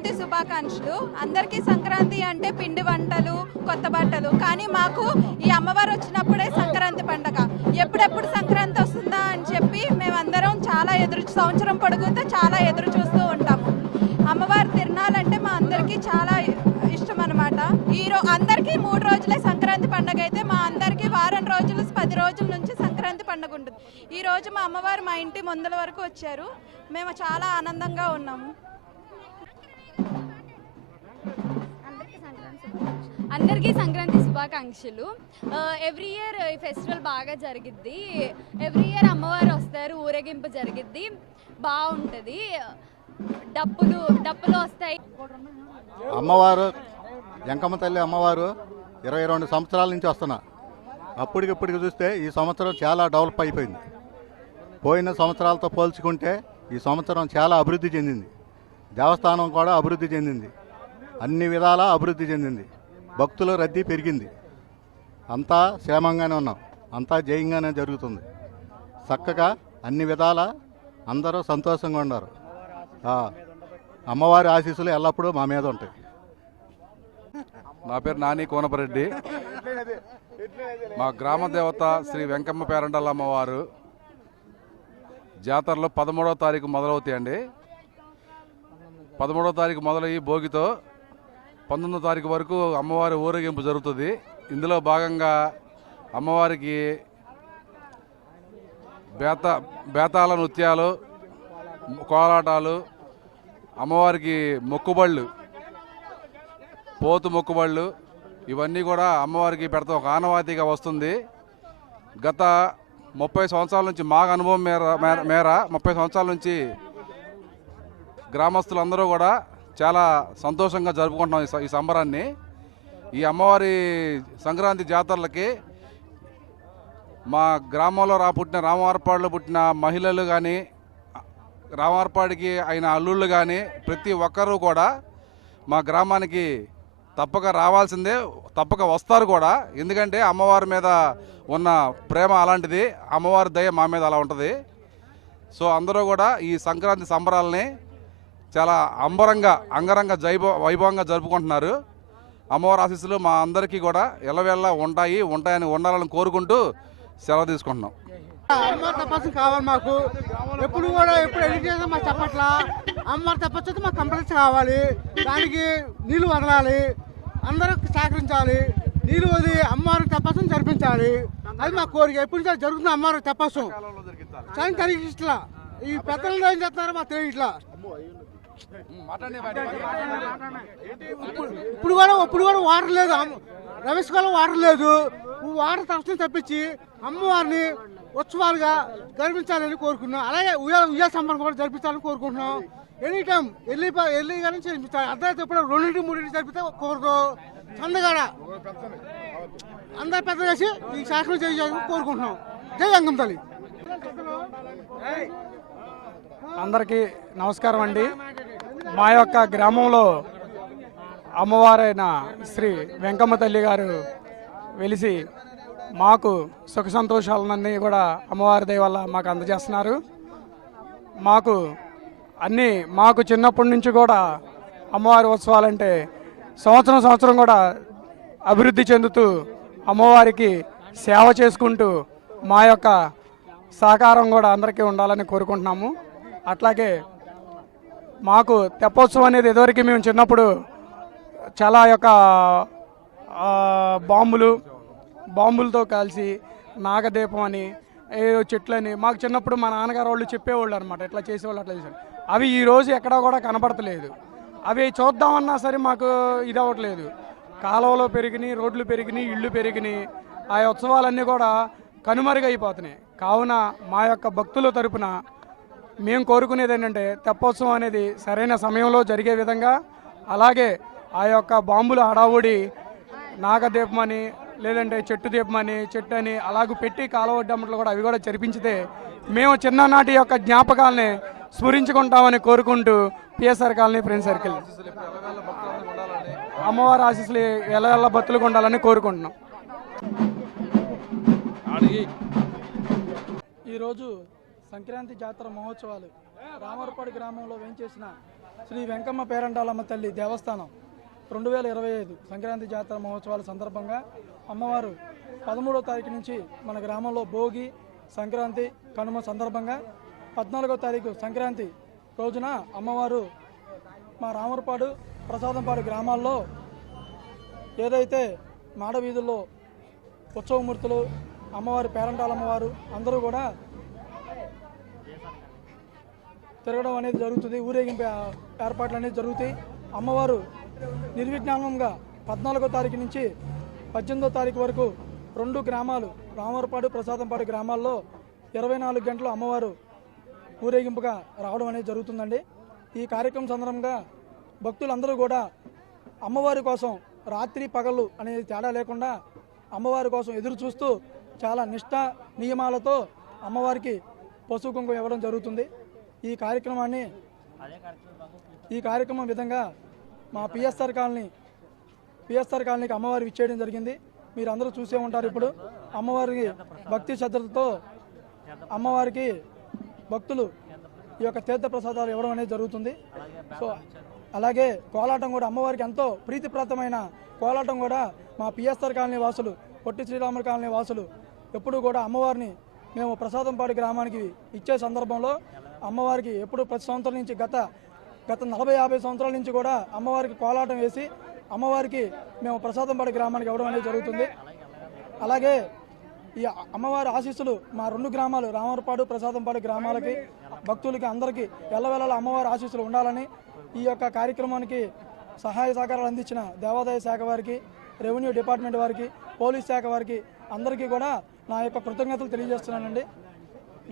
సంక్రాంతి శుభాకాంక్షలు. అందరికీ సంక్రాంతి అంటే పిండి వంటలు కొత్త బట్టలు. కానీ మాకు ఈ అమ్మవారు వచ్చినప్పుడే సంక్రాంతి పండగ. ఎప్పుడెప్పుడు సంక్రాంతి వస్తుందా అని చెప్పి మేమందరం చాలా ఎదురు సంవత్సరం పొడుగుతా చాలా ఎదురు చూస్తూ ఉంటాము. అమ్మవారు తిరణాలంటే మా అందరికీ చాలా ఇష్టం అనమాట ఈ అందరికీ మూడు రోజులే సంక్రాంతి పండగ అయితే మా అందరికీ వారం రోజులు పది రోజుల నుంచి సంక్రాంతి పండగ ఉంటుంది. ఈ రోజు మా అమ్మవారు మా ఇంటి ముందల వరకు వచ్చారు. మేము చాలా ఆనందంగా ఉన్నాము. అందరికీ సంక్రాంతి శుభాకాంక్షలు. ఎవ్రీ ఇయర్ ఈ ఫెస్టివల్ బాగా జరిగిద్ది. ఎవ్రీ ఇయర్ అమ్మవారు వస్తారు ఊరేగింపు జరిగిద్ది. బాగుంటుంది. డప్పులు డప్పులు వస్తాయి. అమ్మవారు వెంకమ్మ తల్లి అమ్మవారు ఇరవై రెండు సంవత్సరాల నుంచి వస్తున్నా. అప్పటికిప్పటికి చూస్తే ఈ సంవత్సరం చాలా డెవలప్ అయిపోయింది. పోయిన సంవత్సరాలతో పోల్చుకుంటే ఈ సంవత్సరం చాలా అభివృద్ధి చెందింది. దేవస్థానం కూడా అభివృద్ధి చెందింది. అన్ని విధాలా అభివృద్ధి చెందింది. భక్తుల రద్దీ పెరిగింది. అంతా క్షేమంగానే ఉన్నాం. అంతా జయంగానే జరుగుతుంది. చక్కగా అన్ని విధాలా అందరూ సంతోషంగా ఉన్నారు. అమ్మవారి ఆశీస్సులు ఎల్లప్పుడూ మా మీద ఉంటాయి. నా పేరు నాని కోనపరెడ్డి. మా గ్రామ దేవత శ్రీ వెంకమ్మ పేరండల అమ్మవారు జాతరలో పదమూడవ తారీఖు మొదలవుతాయండి. పదమూడవ తారీఖు మొదలయ్యి భోగితో పంతొమ్మిదో తారీఖు వరకు అమ్మవారి ఊరేగింపు జరుగుతుంది. ఇందులో భాగంగా అమ్మవారికి బేత బేతాళ నృత్యాలు కోలాటాలు అమ్మవారికి మొక్కుబళ్ళు పోతు మొక్కుబళ్ళు ఇవన్నీ కూడా అమ్మవారికి పెడతా. ఒక ఆనవాతిగా వస్తుంది. గత ముప్పై సంవత్సరాల నుంచి మా అనుభవం మేర మేర- మేర ముప్పై సంవత్సరాల నుంచి గ్రామస్తులందరూ కూడా చాలా సంతోషంగా జరుపుకుంటున్నాం ఈ సంబరాన్ని. ఈ అమ్మవారి సంక్రాంతి జాతరలకి మా గ్రామంలో రా పుట్టిన రామవారపాడులో పుట్టిన మహిళలు కానీ రామవారపాడికి అయిన అల్లుళ్ళు కానీ ప్రతి ఒక్కరూ కూడా మా గ్రామానికి తప్పక రావాల్సిందే తప్పక వస్తారు కూడా. ఎందుకంటే అమ్మవారి మీద ఉన్న ప్రేమ అలాంటిది అమ్మవారి దయ మా మీద అలా ఉంటుంది. సో అందరూ కూడా ఈ సంక్రాంతి సంబరాలని చాలా అంబరంగా అంగరంగ జైభ వైభవంగా జరుపుకుంటున్నారు. అమ్మవారి ఆశీస్సులు మా అందరికీ కూడా ఎల్లవేళ్ళ ఉంటాయి ఉంటాయని ఉండాలని కోరుకుంటూ సెలవు తీసుకుంటున్నాం. అమ్మవారి తపస్సు కావాలి మాకు. ఎప్పుడు కూడా ఎప్పుడు ఎడిట్ చేసినా మాకు చెప్పట్లా అమ్మవారి తపస్సు మాకు కంపల్సరీ కావాలి. దానికి నీళ్ళు వదలాలి. అందరూ సహకరించాలి. నీళ్ళు వదిలి అమ్మవారి తపస్సును జరిపించాలి. అది మా కోరిక. ఎప్పుడు జరుగుతుంది అమ్మవారి తపస్సు? కానీ తనకి ఇట్లా. ఈ పెద్దలు ఏం చేస్తున్నారో? మాకు తెలియదు ఇట్లా. ఇప్పుడు కూడా ఇప్పుడు కూడా వాటర్ లేదు. రమేష్ కూడా వాటర్ లేదు. వాటర్ తక్షణం తప్పించి అమ్మవారిని ఉత్సవాలుగా జరిపించాలని కోరుకున్నాం అలాగే ఉయ్యాల ఉయ్యాల సంబరం కూడా జరిపించాలని కోరుకుంటున్నాం. ఎనీ టైం ఎల్లి ఎల్లి కానీ జరిపించాలి అర్ధరాత్రి ఎప్పుడు రెండింటి మూడింటి జరిపితే కోరుకో చందగాడ అందరు పెద్ద చేసి ఈ శాసనం చేయాలని కోరుకుంటున్నాం. జై అంగం తల్లి. అందరికీ నమస్కారం అండి. మా యొక్క గ్రామంలో అమ్మవారైన శ్రీ వెంకమ్మ తల్లి గారు వెలిసి మాకు సుఖ సంతోషాలన్నీ కూడా అమ్మవారి దయ వల్ల మాకు అందజేస్తున్నారు. మాకు అన్నీ మాకు చిన్నప్పటి నుంచి కూడా అమ్మవారి ఉత్సవాలంటే సంవత్సరం సంవత్సరం కూడా అభివృద్ధి చెందుతూ అమ్మవారికి సేవ చేసుకుంటూ మా యొక్క సహకారం కూడా అందరికీ ఉండాలని కోరుకుంటున్నాము. అట్లాగే మాకు తెప్పోత్సవం అనేది ఇదివరకు మేము చిన్నప్పుడు చాలా యొక్క బాంబులు బాంబులతో కలిసి నాగదీపం అని ఏదో చెట్లని మాకు చిన్నప్పుడు మా నాన్నగారు వాళ్ళు చెప్పేవాళ్ళు అనమాట ఇట్లా చేసేవాళ్ళు అట్లా చేసేవాళ్ళు. అవి ఈ రోజు ఎక్కడా కూడా కనపడతలేదు అవి చూద్దామన్నా సరే మాకు ఇది అవ్వట్లేదు కాలువలో పెరిగినాయి రోడ్లు పెరిగినాయి ఇళ్ళు పెరిగినాయి. ఆ ఉత్సవాలన్నీ కూడా కనుమరుగైపోతున్నాయి. కావున మా యొక్క భక్తుల తరపున మేము కోరుకునేది ఏంటంటే తెప్పోత్సవం అనేది సరైన సమయంలో జరిగే విధంగా అలాగే ఆ యొక్క బాంబుల హడావుడి నాగదీపం అని లేదంటే చెట్టు దీపం అని చెట్టు అని అలాగ పెట్టి కాలవడ్డమ్మట్లు కూడా అవి కూడా జరిపించితే మేము చిన్ననాటి యొక్క జ్ఞాపకాలని స్మరించుకుంటామని కోరుకుంటూ పిఎస్ఆర్ కాలనీ ఫ్రెండ్ సర్కిల్. అమ్మవారి ఆశీస్సులు ఎలా ఎలా భక్తులకు ఉండాలని కోరుకుంటున్నాం. ఈరోజు సంక్రాంతి జాతర మహోత్సవాలు రామరపాడు గ్రామంలో వేంచేసిన శ్రీ వెంకమ్మ పేరంటాలమ్మ తల్లి దేవస్థానం రెండు వేల ఇరవై ఐదు సంక్రాంతి జాతర మహోత్సవాల సందర్భంగా అమ్మవారు పదమూడో తారీఖు నుంచి మన గ్రామంలో భోగి సంక్రాంతి కనుమ సందర్భంగా పద్నాలుగో తారీఖు సంక్రాంతి రోజున అమ్మవారు మా రామరపాడు ప్రసాదంపాడు గ్రామాల్లో ఏదైతే మాడ వీధుల్లో ఉత్సవమూర్తులు అమ్మవారి పేరంటాల అమ్మవారు అందరూ కూడా తిరగడం అనేది జరుగుతుంది ఊరేగింపు ఏర్పాట్లు అనేది జరుగుతాయి. అమ్మవారు నిర్విజ్ఞానంగా పద్నాలుగో తారీఖు నుంచి పద్దెనిమిదో తారీఖు వరకు రెండు గ్రామాలు రామవరపాడు ప్రసాదంపాడు గ్రామాల్లో ఇరవై నాలుగు గంటలు అమ్మవారు ఊరేగింపుగా రావడం అనేది జరుగుతుందండి. ఈ కార్యక్రమం సందర్భంగా భక్తులందరూ కూడా అమ్మవారి కోసం రాత్రి పగలు అనేది తేడా లేకుండా అమ్మవారి కోసం ఎదురు చూస్తూ చాలా నిష్ఠ నియమాలతో అమ్మవారికి పసుపు కుంకుమ ఇవ్వడం జరుగుతుంది. ఈ కార్యక్రమాన్ని ఈ కార్యక్రమం విధంగా మా పిఎస్ఆర్ కాలనీ పిఎస్ఆర్ కాలనీకి అమ్మవారి ఇచ్చేయడం జరిగింది. మీరు అందరూ చూసే ఉంటారు ఇప్పుడు. అమ్మవారికి భక్తి శ్రద్ధలతో అమ్మవారికి భక్తులు ఈ యొక్క తీర్థ ప్రసాదాలు ఇవ్వడం అనేది జరుగుతుంది. సో అలాగే కోలాటం కూడా అమ్మవారికి ఎంతో ప్రీతిప్రదమైన కోలాటం కూడా మా పిఎస్ఆర్ కాలనీ వాసులు పొట్టి శ్రీరాముల కాలనీ వాసులు ఎప్పుడూ కూడా అమ్మవారిని మేము ప్రసాదంపాడు గ్రామానికి ఇచ్చే సందర్భంలో అమ్మవారికి ఎప్పుడు ప్రతి సంవత్సరం నుంచి గత గత నలభై యాభై సంవత్సరాల నుంచి కూడా అమ్మవారికి కోలాటం వేసి అమ్మవారికి మేము ప్రసాదంపాడు గ్రామానికి ఇవ్వడం అనేది జరుగుతుంది. అలాగే ఈ అమ్మవారి ఆశీస్సులు మా రెండు గ్రామాలు రామవరపాడు ప్రసాదంపాడు గ్రామాలకి భక్తులకి అందరికీ ఎల్లవేళలా అమ్మవారి ఆశీస్సులు ఉండాలని ఈ యొక్క కార్యక్రమానికి సహాయ సహకారాలు అందించిన దేవాదాయ శాఖ వారికి రెవెన్యూ డిపార్ట్మెంట్ వారికి పోలీస్ శాఖ వారికి అందరికీ కూడా నా యొక్క కృతజ్ఞతలు తెలియజేస్తున్నానండి.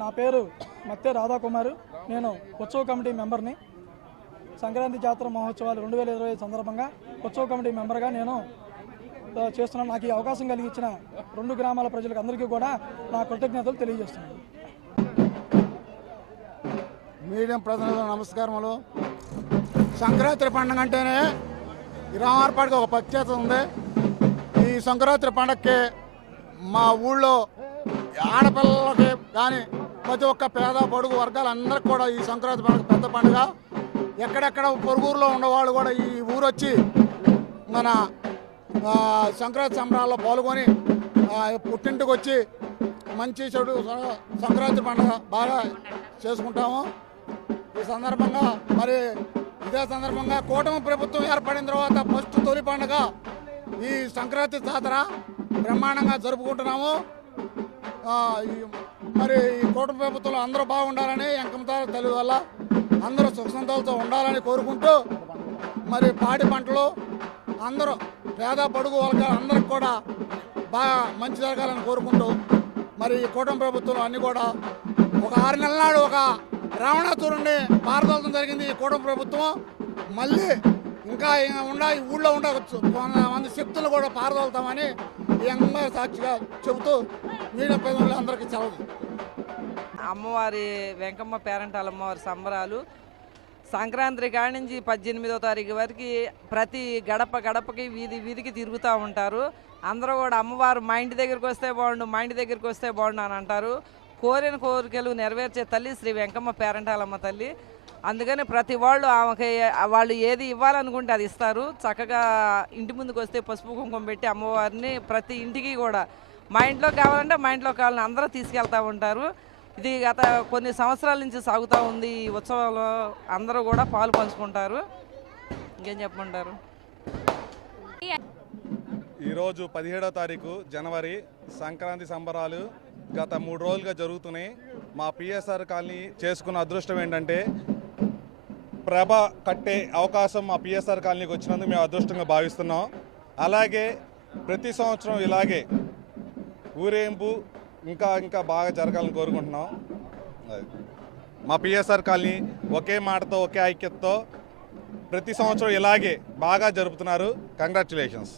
నా పేరు మత్తే రాధాకుమారు. నేను ఉత్సవ కమిటీ మెంబర్ని. సంక్రాంతి జాతర మహోత్సవాలు రెండు వేల ఇరవై సందర్భంగా ఉత్సవ కమిటీ మెంబర్గా నేను చేస్తున్న చేస్తున్నాను నాకు ఈ అవకాశం కలిగించిన రెండు గ్రామాల ప్రజలకు అందరికీ కూడా నా కృతజ్ఞతలు తెలియజేస్తున్నాను. మీడియం ప్రజల నమస్కారములు. సంక్రాంతి పండుగ అంటేనే ఈ రామారపాడికి ఒక ప్రత్యేకత ఉంది. ఈ సంక్రాంతి పండగకి మా ఊళ్ళో ఆడపిల్లలకి కానీ ప్రతి ఒక్క పేద పొడుగు వర్గాలందరికీ కూడా ఈ సంక్రాంతి పండుగ పెద్ద పండుగ. ఎక్కడెక్కడ పొరుగురులో ఉన్నవాళ్ళు కూడా ఈ ఊరొచ్చి మన సంక్రాంతి సంబరాల్లో పాల్గొని పుట్టింటికి వచ్చి మంచి చెడు సంక్రాంతి పండుగ బాగా చేసుకుంటాము. ఈ సందర్భంగా మరి ఇదే సందర్భంగా కూటమి ప్రభుత్వం ఏర్పడిన తర్వాత ఫస్ట్ తొలి పండుగ ఈ సంక్రాంతి జాతర బ్రహ్మాండంగా జరుపుకుంటున్నాము. మరి ఈ కూటమి ప్రభుత్వంలో అందరూ బాగుండాలని ఎంకమతార తెలుగు వల్ల అందరూ సుఖ ఉండాలని కోరుకుంటూ మరి పాడి పంటలు అందరూ పేద పడుగు వాళ్ళ అందరికి కూడా బాగా మంచి జరగాలని కోరుకుంటూ మరి ఈ కూటమి ప్రభుత్వం అన్నీ కూడా ఒక ఆరు నెలల నాడు ఒక రావణాసురుణ్ణి భారతదేశం జరిగింది ఈ కూటమి ప్రభుత్వం. మళ్ళీ ఇంకా ఇంకా ఉండ ఊళ్ళో ఉండవచ్చు. కొంతమంది శక్తులు కూడా పారదోలుతామని ఈ అంగంగారి సాక్షిగా చెబుతూ మీడియా ప్రజలు అందరికీ సెలవు. అమ్మవారి వెంకమ్మ పేరంటాల అమ్మవారి సంబరాలు సంక్రాంతి కాడి నుంచి పద్దెనిమిదో తారీఖు వరకు ప్రతి గడప గడపకి వీధి వీధికి తిరుగుతూ ఉంటారు. అందరూ కూడా అమ్మవారు మా ఇంటి దగ్గరికి వస్తే బాగుండు మా ఇంటి దగ్గరికి వస్తే బాగుండు అని అంటారు. కోరిన కోరికలు నెరవేర్చే తల్లి శ్రీ వెంకమ్మ పేరంటాలమ్మ తల్లి. అందుకని ప్రతి వాళ్ళు ఆమెకి వాళ్ళు ఏది ఇవ్వాలనుకుంటే అది ఇస్తారు. చక్కగా ఇంటి ముందుకు వస్తే పసుపు కుంకుమ పెట్టి అమ్మవారిని ప్రతి ఇంటికి కూడా మా ఇంట్లో కావాలంటే మా ఇంట్లో కావాలని అందరూ తీసుకెళ్తూ ఉంటారు. ఇది గత కొన్ని సంవత్సరాల నుంచి సాగుతూ ఉంది. ఈ ఉత్సవంలో అందరూ కూడా పాలు పంచుకుంటారు. ఇంకేం చెప్పమంటారు? ఈరోజు పదిహేడో తారీఖు జనవరి సంక్రాంతి సంబరాలు గత మూడు రోజులుగా జరుగుతున్నాయి. మా పిఎస్ఆర్ కాలనీ చేసుకున్న అదృష్టం ఏంటంటే ప్రభ కట్టే అవకాశం మా పిఎస్ఆర్ కాలనీకి వచ్చినందుకు మేము అదృష్టంగా భావిస్తున్నాం. అలాగే ప్రతి సంవత్సరం ఇలాగే ఊరేంపు ఇంకా ఇంకా బాగా జరగాలని కోరుకుంటున్నాం. మా పిఎస్ఆర్ కాలనీ ఒకే మాటతో ఒకే ఐక్యతతో ప్రతి సంవత్సరం ఇలాగే బాగా జరుపుతున్నారు. కంగ్రాచులేషన్స్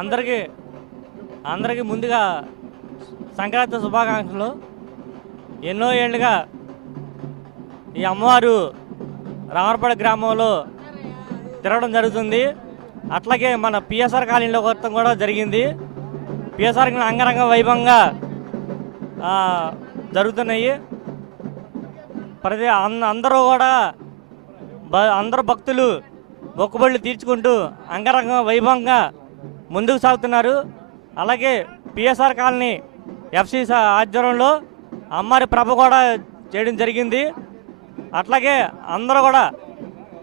అందరికీ అందరికీ ముందుగా సంక్రాంతి శుభాకాంక్షలు. ఎన్నో ఏళ్ళుగా ఈ అమ్మవారు రామరపడ గ్రామంలో తిరగడం జరుగుతుంది. అట్లాగే మన పిఎస్ఆర్ కాలనీలో కొత్త కూడా జరిగింది. పిఎస్ఆర్ అంగరంగ వైభవంగా జరుగుతున్నాయి. ప్రతి అందరూ కూడా అందరు భక్తులు మొక్కుబళ్ళు తీర్చుకుంటూ అంగరంగ వైభవంగా ముందుకు సాగుతున్నారు. అలాగే పిఎస్ఆర్ కాలనీ ఎఫ్సి ఆధ్వర్యంలో అమ్మారి ప్రభ కూడా చేయడం జరిగింది. అట్లాగే అందరూ కూడా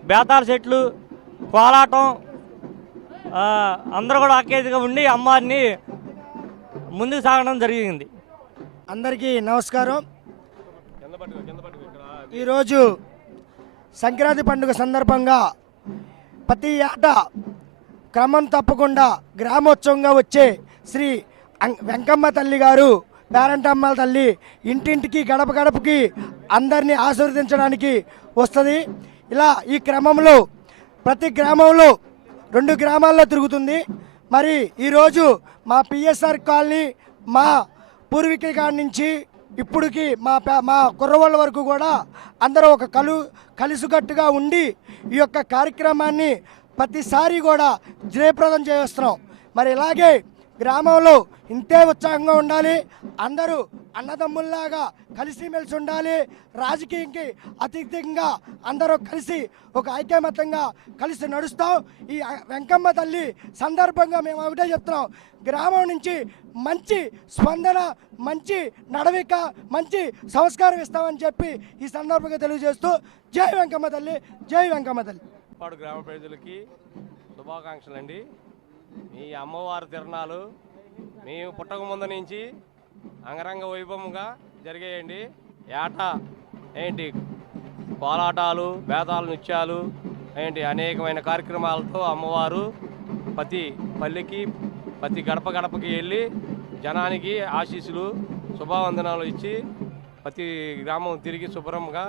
బేతాల చెట్లు కోలాటం ఆ, అందరూ కూడా ఆకేదిగా ఉండి అమ్మవారిని ముందుకు సాగడం జరిగింది. అందరికీ నమస్కారం. ఈరోజు సంక్రాంతి పండుగ సందర్భంగా ప్రతి ఏటా క్రమం తప్పకుండా గ్రామోత్సవంగా వచ్చే శ్రీ వెంకమ్మ తల్లి గారు పేరంటమ్మ తల్లి ఇంటింటికి గడప గడపకి అందరినీ ఆశీర్వదించడానికి వస్తుంది. ఇలా ఈ క్రమంలో ప్రతి గ్రామంలో రెండు గ్రామాల్లో తిరుగుతుంది. మరి ఈరోజు మా పిఎస్ఆర్ కాలనీ మా పూర్వీకుల కాడి నుంచి ఇప్పుడుకి మా మా కుర్రవాళ్ళ వరకు కూడా అందరూ ఒక కలు కలిసికట్టుగా ఉండి ఈ యొక్క కార్యక్రమాన్ని ప్రతిసారి కూడా జయప్రదం చేస్తున్నాం. మరి ఇలాగే గ్రామంలో ఇంతే ఉత్సాహంగా ఉండాలి. అందరూ అన్నదమ్ముల్లాగా కలిసిమెలిసి ఉండాలి. రాజకీయంకి అతిథికంగా అందరూ కలిసి ఒక ఐకమత్యంగా కలిసి నడుస్తాం. ఈ వెంకమ్మ తల్లి సందర్భంగా మేము ఒకటే చెప్తున్నాం. గ్రామం నుంచి మంచి స్పందన మంచి నడవిక మంచి సంస్కారం ఇస్తామని చెప్పి ఈ సందర్భంగా తెలియజేస్తూ జై వెంకమ్మ తల్లి జై వెంకమ్మ తల్లి. పాడు గ్రామ ప్రజలకి శుభాకాంక్షలు అండి మీ అమ్మవారి తిరణాలు మేము పుట్టక ముందు నుంచి అంగరంగ వైభవంగా జరిగేయండి. ఏటా ఏంటి కోలాటాలు బేతాలు నృత్యాలు ఏంటి అనేకమైన కార్యక్రమాలతో అమ్మవారు ప్రతి పల్లెకి ప్రతి గడప గడపకి వెళ్ళి జనానికి ఆశీస్సులు శుభవందనాలు ఇచ్చి ప్రతి గ్రామం తిరిగి శుభ్రంగా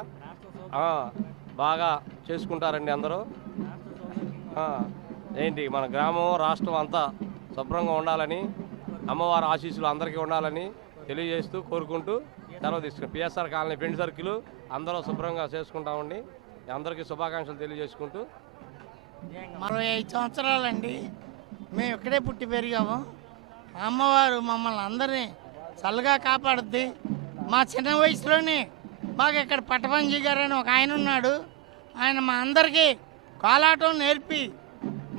బాగా చేసుకుంటారండి అందరూ. ఏంటి మన గ్రామం రాష్ట్రం అంతా శుభ్రంగా ఉండాలని అమ్మవారి ఆశీస్సులు అందరికీ ఉండాలని తెలియజేస్తూ కోరుకుంటూ సెలవు తీసుకుని పిఎస్ఆర్ కాలనీ ఫ్రెండ్ సర్కిల్ అందరూ శుభ్రంగా చేసుకుంటామండి అందరికీ శుభాకాంక్షలు తెలియజేసుకుంటూ. అరవై ఐదు సంవత్సరాలండి మేము ఇక్కడే పుట్టి పెరిగాము. అమ్మవారు మమ్మల్ని అందరినీ చల్లగా కాపాడుద్ది. మా చిన్న వయసులోనే మాకు ఇక్కడ పట్టపంజీ గారు అని ఒక ఆయన ఉన్నాడు. ఆయన మా అందరికీ కోలాటం నేర్పి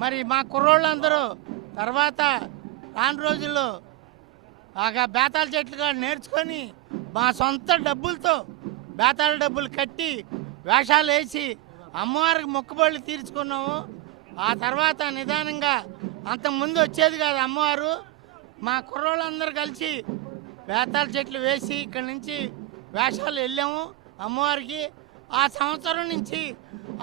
మరి మా కుర్రోళ్ళందరూ తర్వాత రాను రోజుల్లో బాగా బేతాల చెట్లు కూడా నేర్చుకొని మా సొంత డబ్బులతో బేతాల డబ్బులు కట్టి వేషాలు వేసి అమ్మవారికి మొక్కుబళ్ళు తీర్చుకున్నాము. ఆ తర్వాత నిదానంగా అంతకుముందు ముందు వచ్చేది కాదు అమ్మవారు. మా కుర్రోళ్ళందరూ కలిసి బేతాల చెట్లు వేసి ఇక్కడి నుంచి వేషాలు వెళ్ళాము అమ్మవారికి. ఆ సంవత్సరం నుంచి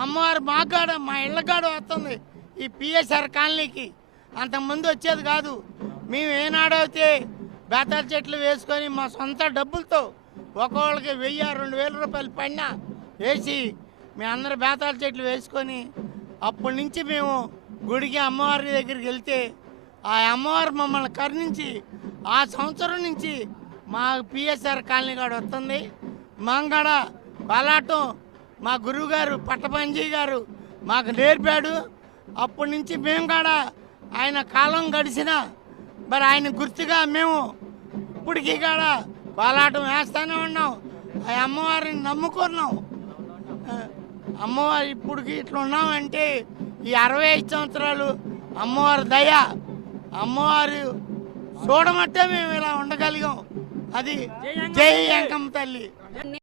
అమ్మవారు మాగాడ మా ఇళ్ళగాడ వస్తుంది. ఈ పిఎస్ఆర్ కాలనీకి అంతకుముందు వచ్చేది కాదు. మేము ఏనాడైతే బేతాల చెట్లు వేసుకొని మా సొంత డబ్బులతో ఒక్కొక్కళ్ళకి వెయ్యి రెండు వేల రూపాయలు పడినా వేసి మేమందరం బేతాల చెట్లు వేసుకొని అప్పటి నుంచి మేము గుడికి అమ్మవారి దగ్గరికి వెళ్తే ఆ అమ్మవారు మమ్మల్ని కరుణించి ఆ సంవత్సరం నుంచి మా పిఎస్ఆర్ కాలనీ కాడ వస్తుంది. మాంగాడ పలాటం మా గురువుగారు పట్టపంజీ గారు మాకు నేర్పాడు. అప్పటి నుంచి మేము కూడా ఆయన కాలం గడిచిన మరి ఆయన గుర్తుగా మేము ఇప్పటికీ కూడా కోలాటం వేస్తూనే ఉన్నాం. ఆ అమ్మవారిని నమ్ముకున్నాం. అమ్మవారు ఇప్పటికి ఇట్లా ఉన్నామంటే ఈ అరవై ఐదు సంవత్సరాలు అమ్మవారి దయ అమ్మవారు చూడమట్టే మేము ఇలా ఉండగలిగాం. అది జై అంకమ్మ తల్లి.